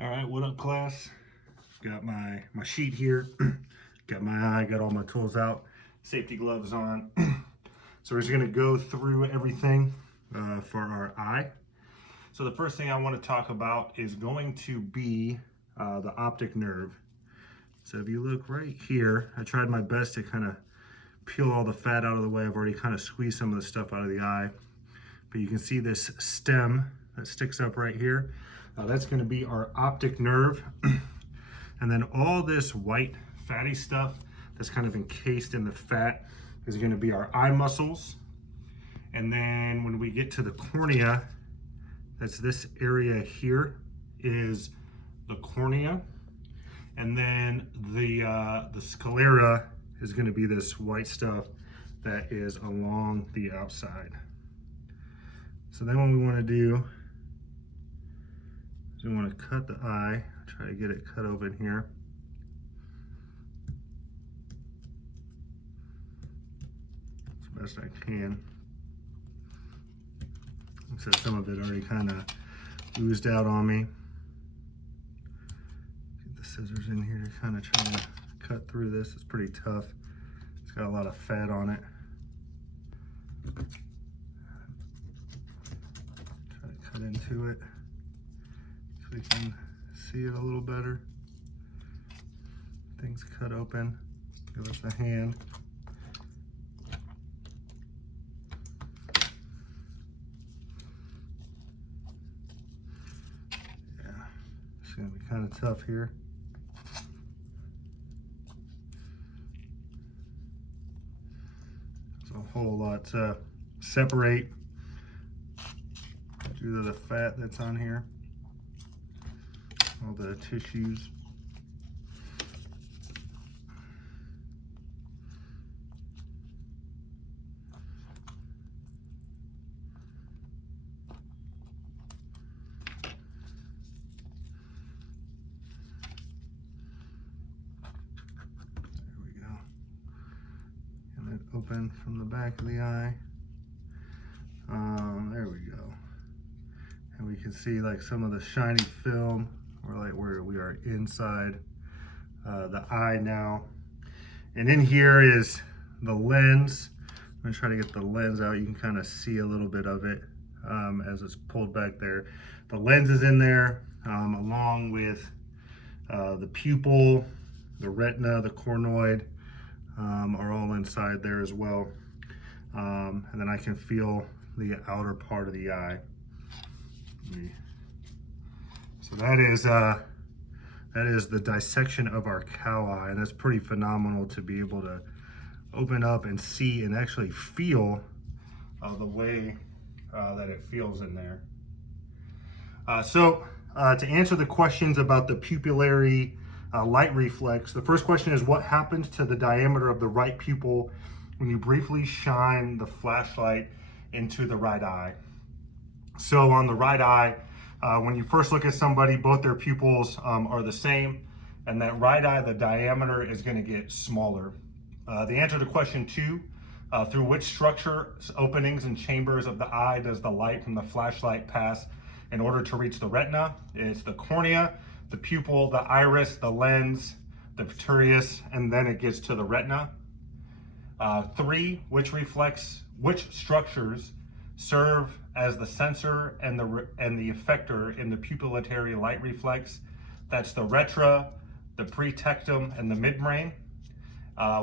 All right, what up, class? Got my sheet here. Got my eye, got all my tools out, safety gloves on. So we're just gonna go through everything for our eye. So the first thing I want to talk about is going to be the optic nerve. So if you look right here, I tried my best to kind of peel all the fat out of the way. I've already kind of squeezed some of the stuff out of the eye. But you can see this stem that sticks up right here. That's going to be our optic nerve. And then all this white fatty stuff that's kind of encased in the fat is going to be our eye muscles. And then when we get to the cornea, that's this area here is the cornea. And then the sclera is going to be this white stuff that is along the outside. So then what we want to do is we want to cut the eye, try to get it cut open here. As best I can. So some of it already kind of oozed out on me. Get the scissors in here to kind of try to cut through this. It's pretty tough. It's got a lot of fat on it. Try to cut into it so we can see it a little better. Things cut open. Give us a hand. Yeah, it's gonna be kind of tough here. There's a whole lot to separate due to the fat that's on here. All the tissues. There we go. And then open from the back of the eye. There we go. And we can see like some of the shiny film. We're like where we are inside the eye now. And in here is the lens. I'm gonna try to get the lens out. You can kind of see a little bit of it as it's pulled back there. The lens is in there along with the pupil, the retina, the cornoid are all inside there as well. And then I can feel the outer part of the eye. So that is the dissection of our cow eye, and that's pretty phenomenal to be able to open up and see and actually feel the way that it feels in there. So to answer the questions about the pupillary light reflex, the first question is what happens to the diameter of the right pupil when you briefly shine the flashlight into the right eye? So on the right eye, when you first look at somebody, both their pupils are the same, and that right eye, the diameter is going to get smaller. The answer to question 2, through which structure, openings, and chambers of the eye does the light from the flashlight pass in order to reach the retina? It's the cornea, the pupil, the iris, the lens, the vitreous, and then it gets to the retina. 3, which structures serve as the sensor and the effector in the pupillary light reflex? That's the retina, the pretectum, and the midbrain.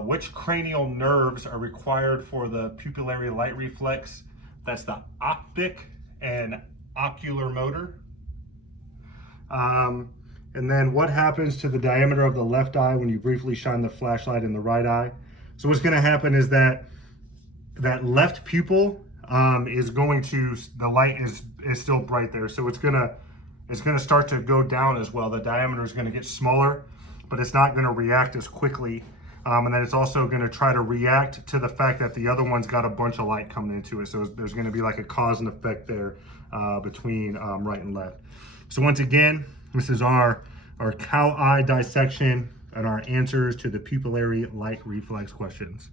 Which cranial nerves are required for the pupillary light reflex? That's the optic and ocular motor. And then what happens to the diameter of the left eye when you briefly shine the flashlight in the right eye? So what's going to happen is that left pupil is going to, the light is still bright there, so it's gonna start to go down as well. The diameter is going to get smaller, but it's not going to react as quickly, and then it's also going to try to react to the fact that the other one's got a bunch of light coming into it. So there's going to be like a cause and effect there between right and left. So once again, this is our cow eye dissection and our answers to the pupillary light reflex questions.